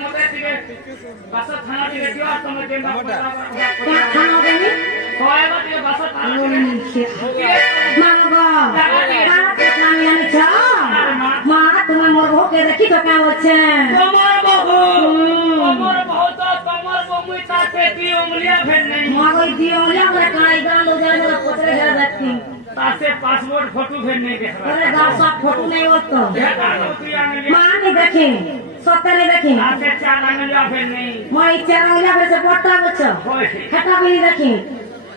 মতে থেকে বাসা থানা থেকে দিও আর তুমি দেন থানা দেনি কয়বা থেকে বাসা থানা মাগো আমি আনছ মা তুমি মোর বউকে দেখি তো কেমন হচ্ছে তোমার বউ তো তোমার বউ মুই তাতে কি উংলিয়া ফেল নাই মাগো দি উংলিয়া করে কাই গাল উজাড় করে পচরে যা যাচ্ছি তাতে পাসপোর্ট ফটো ফেল নাই দেখা আরে গাল সব ফটো নেই হতো দেখা তুই আনলি মা আমি দেখি সত্তরে দেখি তাতে চার আনলিয়া ফেল নাই মই ইচ্ছা উংলিয়া করে পড়তা বলছো খাতা বিনি দেখি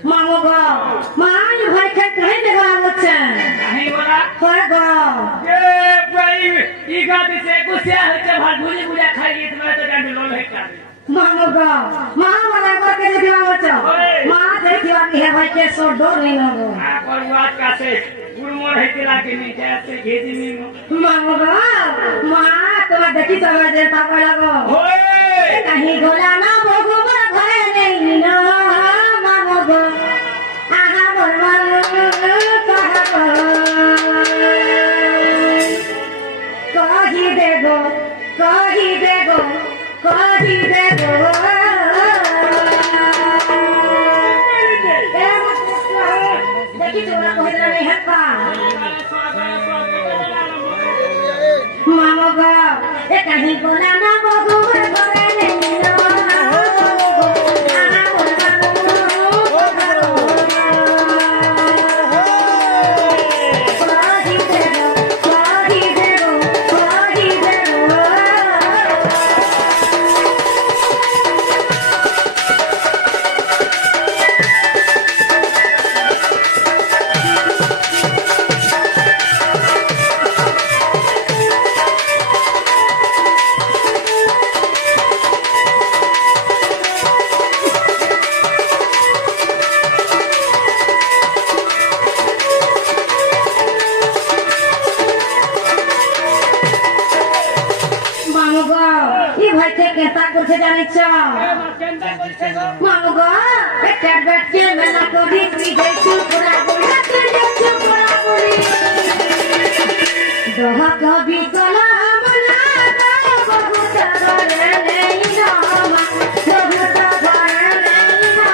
মাগো গো মা আমি ভয় খেয়ে কই দেখা হচ্ছে नहीं बोला হয় গো ये भाई ई गाड़ी से गुस्सा होते भाग भूली भूली खाई तुम्हारे तो डंड लोल है क्या मागो गो मा मला करके देखिवा बच्चा मा देखिवा की है भाई के सो डर नहीं लगो आ पर बात का से गुड़मोर है के लाके नहीं जाते घेदी में मागो गो मा तो देखि तो जे पापा लगो ओए कहीं गोला ना भोगो मोर घरे नहीं ना मागो गो आहा मोर मागो कही देगो कही देगो कही देगो देखी तोरा कहि देला नहीं हक्का मामो गो ए कहीं गोला ना बगो मोर घरे नहीं ना मामो गो बेटा बेटे मेला को बिक्री गई चुपड़ा बोला तेरे चुपड़ा बोली दोहा कभी कला मना बहुत डरे नहीं ना बहुत डरे नहीं ना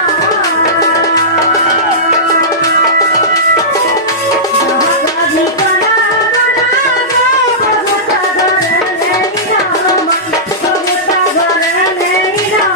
दोहा कभी कला मना बहुत डरे नहीं ना बहुत डरे नहीं ना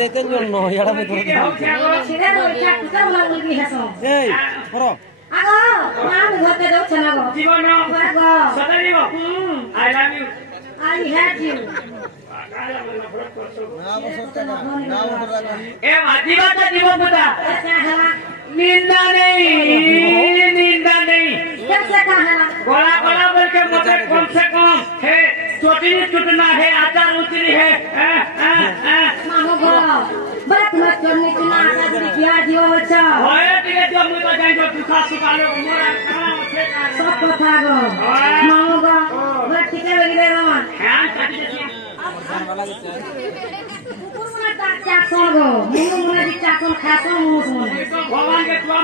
দেখতেন জন্য ইয়ারা মত সেটা ওইটা কুটা বলা বলবি হাসো এই করো আগো মা আমি ঘরতে যাচ্ছ না গো জীবন আগো সদা দিব I love you I hate you ए आदिवासी जीवन बता निंदा नहीं कैसे कहा गोला गोला बोल के मुझे कम से कम है चोटी टूटना है आचार उतरी है मामो गो बात मत करने की ना आचार की क्या जीवन बच्चा होए ठीक है जो मुझे जाए जो दुखा सुखाले मोरा सब কথা গো মামো গো বাট ঠিক আছে রে মামা হ্যাঁ কাটি দিছি কুকুর মনে ডাক চাকো গো মুনু মনে দি চাকো খাসো মুস মনে भगवान के दुआ